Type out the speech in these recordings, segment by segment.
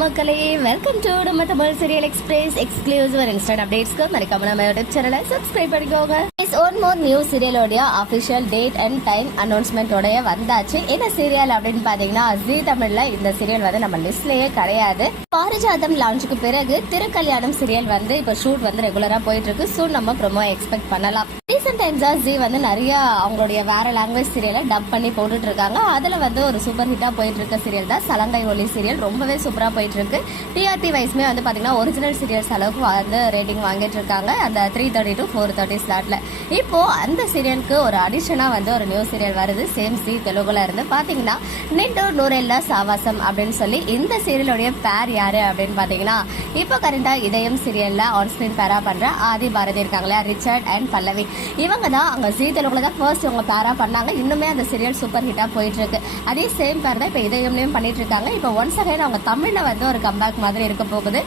மக்களே welcome to நம்ம Tamil serial express exclusive instant அப்டேட்ஸ்க்கு மறக்காம நம்ம யூடியூப் சேனலை சப்ஸ்கிரைப் பண்ணிக்கோங்க. ஒன் மோர் நியூ சீரியலோடைய அஃபிஷியல் டேட் அண்ட் டைம் அனௌன்ஸ்மெண்ட்டோடைய வந்தாச்சு. என்ன சீரியல் அப்படின்னு பாத்தீங்கன்னா ஜி தமிழ்ல இந்த சீரியல் வந்து நம்ம லிஸ்ட்லயே கிடையாது. பாரிஜாதம் லான்ச்சுக்கு பிறகு திருக்கல்யாணம் சீரியல் வந்து இப்போ ஷூட் வந்து ரெகுலரா போயிட்டு இருக்கு. சூன் நம்ம ப்ரொமோ எக்ஸ்பெக்ட் பண்ணலாம். ரீசெண்ட் டைம்ஸாக ஜி வந்து நிறைய அவங்களுடைய வேற லாங்குவேஜ் சீரியலை டப் பண்ணி போட்டுட்டு இருக்காங்க அதில் வந்து ஒரு சூப்பர் ஹிட்டாக போயிட்டு இருக்க சீரியல் தான் சலங்கை ஒலி சீரியல் ரொம்பவே சூப்பராக போயிட்டு இருக்கு டிஆர்டி வைஸ்மே வந்து பார்த்தீங்கன்னா ஒரிஜினல் சீரியல்ஸ் அளவுக்கு வந்து ரேட்டிங் வாங்கிட்டு இருக்காங்க அந்த three thirty to four thirty ஸ்லாட்டில் இப்போ அந்த சீரியலுக்கு ஒரு அடிஷனா வந்து ஒரு நியூ சீரியல் வருது. சேம் சி தெலுங்குல இருந்து. பாத்தீங்கன்னா நிண்டு நூரெல்லா சாவாசம் அப்படின்னு சொல்லி இந்த சீரியலுடைய பேர் யாரு அப்படின்னு பாத்தீங்கன்னா இப்போ கரண்டா இதயம் சீரியல்ல ஆன் ஸ்கிரீன் பேரா பண்ற ஆதி பாரதி இல்லையா ரிச்சர்ட் அண்ட் பல்லவி. இவங்க தான் அங்க ஜி தெலுங்குல தான் ஃபர்ஸ்ட் இவங்க பேரா பண்ணாங்க. இன்னுமே அந்த சீரியல் சூப்பர் ஹிட்டா போயிட்டு இருக்கு. அதே சேம் பேர் தான் இப்போ இதயம்லயும் பண்ணிட்டு இருக்காங்க. இப்போ ஒன்ஸ் அகைன் அவங்க தமிழ்ல வந்து ஒரு கம்பேக் மாதிரி இருக்க போகுது.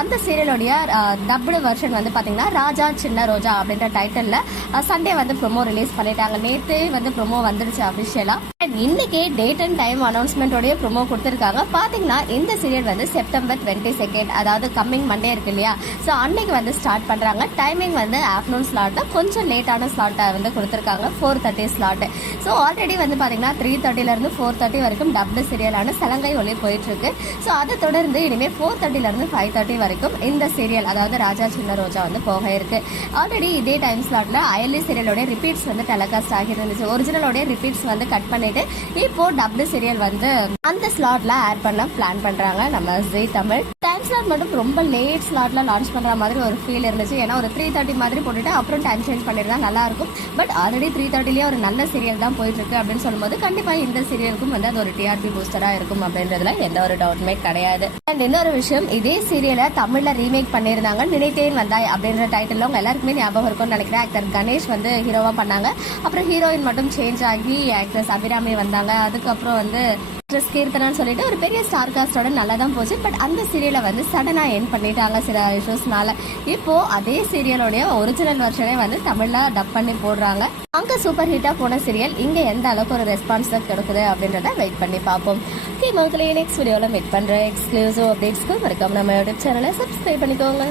அந்த சீரியலுடைய டபுள் வெர்ஷன் வந்து பாத்தீங்கன்னா ராஜா சின்ன ரோஜா அப்படின்ற டைட்டில்ல சண்டே வந்து ப்ரோமோ ரிலீஸ் பண்ணிட்டாங்க. நேத்தே வந்து ப்ரோமோ வந்துருச்சு அபிஷியலா அண்ட் இன்னைக்கு டேட் அண்ட் டைம் அனௌன்ஸ்மெண்ட்டோடய ப்ரோமோ கொடுத்துருக்காங்க. பார்த்தீங்கன்னா இந்த சீரியல் வந்து செப்டம்பர் டுவெண்ட்டி செகண்ட் அதாவது கம்மிங் மண்டே இருக்கு இல்லையா? ஸோ அன்னைக்கு வந்து ஸ்டார்ட் பண்ணுறாங்க டைமிங் வந்து ஆஃப்டர்நூன் ஸ்லாட் கொஞ்சம் லேட்டான ஸ்லாட்டை வந்து கொடுத்துருக்காங்க. Four thirty slot so already வந்து பார்த்தீங்கன்னா த்ரீ தேர்ட்டிலேருந்து ஃபோர் தேர்ட்டி வரைக்கும் டபுள் சீரியலான சலங்கை ஒளி போயிட்டுருக்கு. ஸோ அதை தொடர்ந்து இனிமேல் ஃபோர் தேர்ட்டிலேருந்து ஃபைவ் தேர்ட்டி வரைக்கும் இந்த சீரியல் அதாவது ராஜா சின்ன ரோஜா வந்து போக இருக்கு. ஆல்ரெடி இதே டைம் ஸ்லாட்டில் அயர்லி சீரியலோட ரிப்பீட்ஸ் வந்து டெலகாஸ்ட் ஆகிருந்துச்சு ஒரிஜினலோடைய ரிப்பீட்ஸ் வந்து கட் பண்ணிட்டு இப்போ டப்டு சீரியல் வந்து அந்த ஸ்லாட்ல ஆட் பண்ண பிளான் பண்றாங்க. நம்ம ஜெய் தமிழ் டைம் ஸ்லாட் மட்டும் ரொம்ப லேட் ஸ்லாட்ல லான்ச் பண்ற மாதிரி ஒரு ஃபீல் இருந்துச்சு. ஏன்னா ஒரு த்ரீ தேர்ட்டி மாதிரி போட்டுட்டு அப்புறம் டைம் சேஞ்ச் பண்ணிருந்தா நல்லா இருக்கும். பட் ஆல்ரெடி த்ரீ தேர்ட்டிலேயே ஒரு நல்ல சீரியல் தான் போயிட்டு இருக்கு அப்படின்னு சொல்லும்போது கண்டிப்பா இந்த சீரியலுக்கும் வந்து அது ஒரு டிஆர்பி பூஸ்டரா இருக்கும் அப்படின்றதுல எந்த ஒரு டவுட்டுமே கிடையாது. அண்ட் இன்னொரு விஷயம் இதே சீரியலை தமிழ்ல ரீமேக் பண்ணியிருந்தாங்க நினைத்தேன் வந்தாய் அப்படின்ற டைட்டில் அவங்க எல்லாருக்குமே ஞாபகம் இருக்கும்னு நினைக்கிறேன். ஆக்டர் கணேஷ் வந்து ஹீரோவா பண்ணாங்க. அப்புறம் ஹீரோயின் மட்டும் சேஞ்ச் ஆகி ஆக்ட்ரஸ் அபிராமி வந்தாங்க. அதுக்கப்புறம் வந்து ஆக்ட்ரஸ் கீர்த்தனான்னு சொல்லிட்டு ஒரு பெரிய ஸ்டார் காஸ்டோட நல்லா தான் போச்சு. பட் அந்த சீரியலை வந்து சடனா என் பண்ணிட்டாங்க சில இஷ்யூஸ்னால இப்போ அதே சீரியலோடைய ஒரிஜினல் வெர்ஷனே வந்து தமிழ்ல டப் பண்ணி போடுறாங்க. அங்க சூப்பர் ஹிட்டா போன சீரியல் இங்க எந்த அளவுக்கு ஒரு ரெஸ்பான்ஸ் கிடைக்குது அப்படின்றத வெயிட் பண்ணி பார்ப்போம். ஓகே மக்களே நெக்ஸ்ட் வீடியோல மீட் பண்ற எக்ஸ்க்ளூசிவ் அப்டேட்ஸ்க்கு மறக்காம நம்ம யூடியூப் சேனலை சப்ஸ்கிரைப் பண்ணிக்கோங்க.